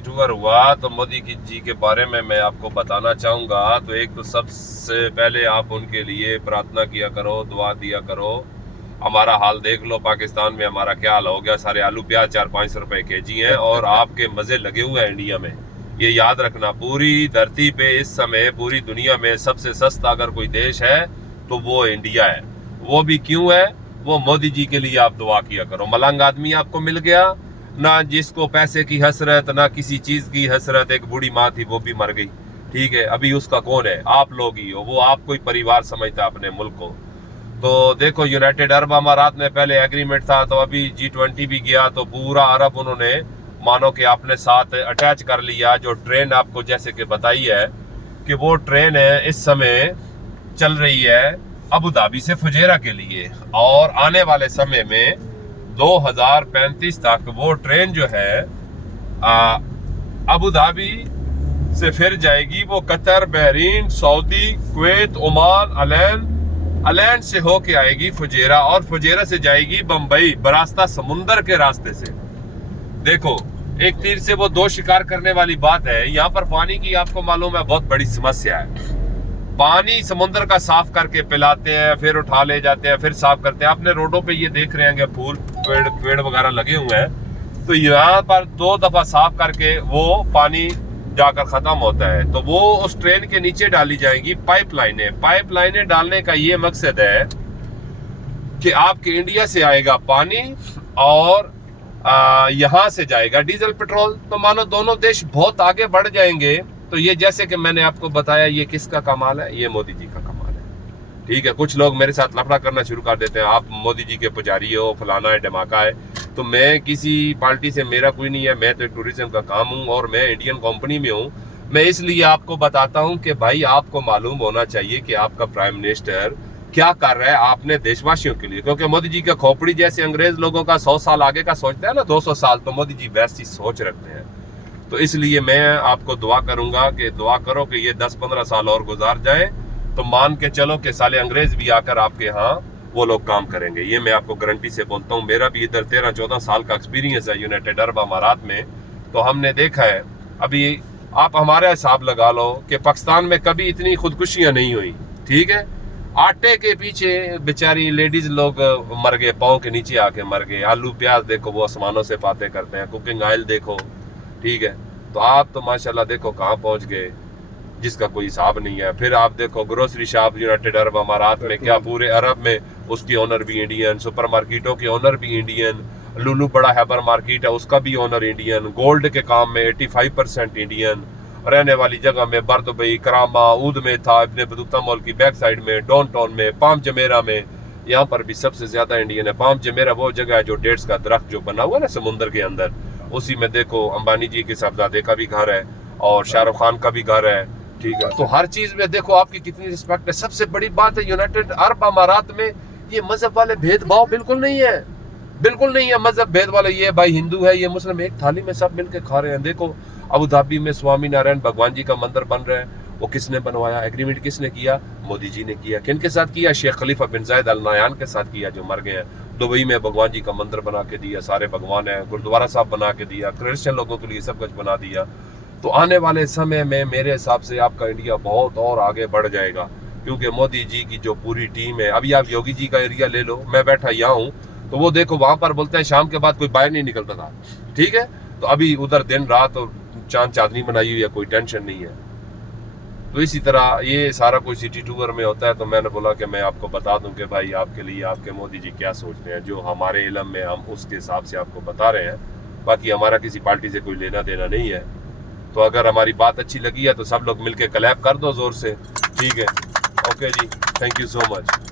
Tour हुआ तो मोदी जी के बारे में मैं आपको बताना चाहूँगा। तो एक तो सबसे पहले आप उनके लिए प्रार्थना किया करो, दुआ दिया करो। हमारा हाल देख लो, पाकिस्तान में हमारा क्या हाल हो गया। सारे आलू प्याज 4-5 रुपए केजी हैं और आपके मज़े लगे हुए हैं इंडिया में। ये याद रखना, पूरी धरती पे इस समय पूरी दुनिया में सबसे सस्ता अगर कोई देश है तो वो इंडिया है। वो भी क्यों है? वो मोदी जी के लिए आप दुआ किया करो। मलंग आदमी आपको मिल गया ना, जिसको पैसे की हसरत ना किसी चीज की हसरत। एक बूढ़ी माँ थी, वो भी मर गई, ठीक है। अभी उसका कौन है? आप लोग ही हो। वो आप कोई परिवार समझता है अपने मुल्क को। तो देखो, यूनाइटेड अरब अमारात में पहले एग्रीमेंट था, तो अभी G20 भी गया तो पूरा अरब उन्होंने मानो कि अपने साथ अटैच कर लिया। जो ट्रेन आपको जैसे कि बताई है कि वो ट्रेन है इस समय चल रही है अबू धाबी से फुजेरा के लिए, और आने वाले समय में 2035 तक वो ट्रेन जो है अबू धाबी से फिर जाएगी वो Qatar, Bahrain, Saudi, Kuwait, Oman, Al Ain से होके आएगी फुजेरा, और फुजेरा से जाएगी बंबई बरास्ता समुंदर के रास्ते से। देखो, एक तीर से वो दो शिकार करने वाली बात है। यहाँ पर पानी की आपको मालूम है बहुत बड़ी समस्या है। पानी समुद्र का साफ करके पिलाते हैं, फिर उठा ले जाते हैं, फिर साफ करते हैं। आपने रोडों पे ये देख रहे हैं फूल पेड़ वगैरह लगे हुए हैं, तो यहाँ पर 2 दफा साफ करके वो पानी जाकर खत्म होता है। तो वो उस ट्रेन के नीचे डाली जाएंगी पाइपलाइनें डालने का ये मकसद है कि आपके इंडिया से आएगा पानी और यहाँ से जाएगा डीजल पेट्रोल। तो मानो दोनों देश बहुत आगे बढ़ जाएंगे। तो ये जैसे कि मैंने आपको बताया, ये किसका कमाल है? ये मोदी जी का कमाल है, ठीक है। कुछ लोग मेरे साथ लफड़ा करना शुरू कर देते हैं, आप मोदी जी के पुजारी हो, फलाना है, धमाका है। तो मैं किसी पार्टी से, मेरा कोई नहीं है। मैं तो टूरिज्म का काम हूँ और मैं इंडियन कंपनी में हूँ। मैं इसलिए आपको बताता हूँ कि भाई आपको मालूम होना चाहिए कि आपका प्राइम मिनिस्टर क्या कर रहा है आपने देशवासियों के लिए। क्योंकि मोदी जी का खोपड़ी जैसे अंग्रेज लोगों का 100 साल आगे का सोचता है ना, 200 साल, तो मोदी जी वैसी सोच रखते हैं। तो इसलिए मैं आपको दुआ करूंगा कि दुआ करो कि ये 10-15 साल और गुजार जाए, तो मान के चलो कि साले अंग्रेज भी आकर आपके यहाँ वो लोग काम करेंगे। ये मैं आपको गारंटी से बोलता हूँ। मेरा भी इधर 13-14 साल का एक्सपीरियंस है यूनाइटेड अरब अमारात में। तो हमने देखा है, अभी आप हमारा हिसाब लगा लो कि पाकिस्तान में कभी इतनी खुदकुशियां नहीं हुई, ठीक है। आटे के पीछे बेचारी लेडीज लोग मर गए, पाँव के नीचे आके मर गए। आलू प्याज देखो वो आसमानों से बातें करते हैं, कुकिंग ऑयल देखो, ठीक है। तो आप तो माशाल्लाह देखो कहाँ पहुंच गए, जिसका कोई हिसाब नहीं है। फिर आप देखो ग्रोसरी शॉप यूनाइटेड अरब अमारात में, क्या पूरे अरब में उसकी ओनर भी इंडियन, सुपर मार्केटों के ओनर भी इंडियन, लुलू बड़ा हैबर मार्केट है उसका भी ओनर इंडियन, गोल्ड के काम में 85% इंडियन, रहने वाली जगह में बरदुबई, करामा, ऊद में था, इब्ने बतूता मॉल की बैक साइड में, डाउन टाउन में, पाम जमेरा में, यहाँ पर भी सबसे ज्यादा इंडियन है। पाम जमेरा वो जगह है जो डेट्स का दरख्त जो बना हुआ है ना समुद्र के अंदर, उसी में देखो अंबानी जी के साहबजादे का भी घर है और शाहरुख खान का भी घर है, ठीक है। तो हर चीज में देखो आपकी कितनी रिस्पेक्ट है। सबसे बड़ी बात है यूनाइटेड अरब अमारात में ये मजहब वाले भेदभाव बिल्कुल नहीं है, बिल्कुल नहीं है मजहब भेद वाले। ये भाई हिंदू है, ये मुस्लिम, एक थाली में सब मिलके खा रहे हैं। देखो अबू धाबी में स्वामी नारायण भगवान जी का मंदिर बन रहा है, वो किसने बनवाया? एग्रीमेंट किसने किया? मोदी जी ने किया। किन के साथ किया? शेख खलीफा बिन जायद अल नहयान के साथ किया, जो मर गए हैं। दुबई में भगवान जी का मंदिर बना के दिया, सारे भगवान है, गुरुद्वारा साहब बना के दिया, क्रिश्चियन लोगों के लिए सब कुछ बना दिया। तो आने वाले समय में मेरे हिसाब से आपका इंडिया बहुत और आगे बढ़ जाएगा, क्योंकि मोदी जी की जो पूरी टीम है। अभी आप योगी जी का एरिया ले लो, मैं बैठा यहाँ हूँ, तो वो देखो वहां पर बोलते हैं शाम के बाद कोई बाहर नहीं निकलता था, ठीक है। तो अभी उधर दिन रात और चांद चांदनी बनाई हुई है, कोई टेंशन नहीं है। तो इसी तरह ये सारा कुछ सिटी टूर में होता है। तो मैंने बोला कि मैं आपको बता दूं कि भाई आपके लिए आपके मोदी जी क्या सोचते हैं, जो हमारे इल्म में हम उसके हिसाब से आपको बता रहे हैं। बाकी हमारा किसी पार्टी से कोई लेना देना नहीं है। तो अगर हमारी बात अच्छी लगी है तो सब लोग मिलके क्लैप कर दो जोर से, ठीक है। ओके जी, थैंक यू सो मच।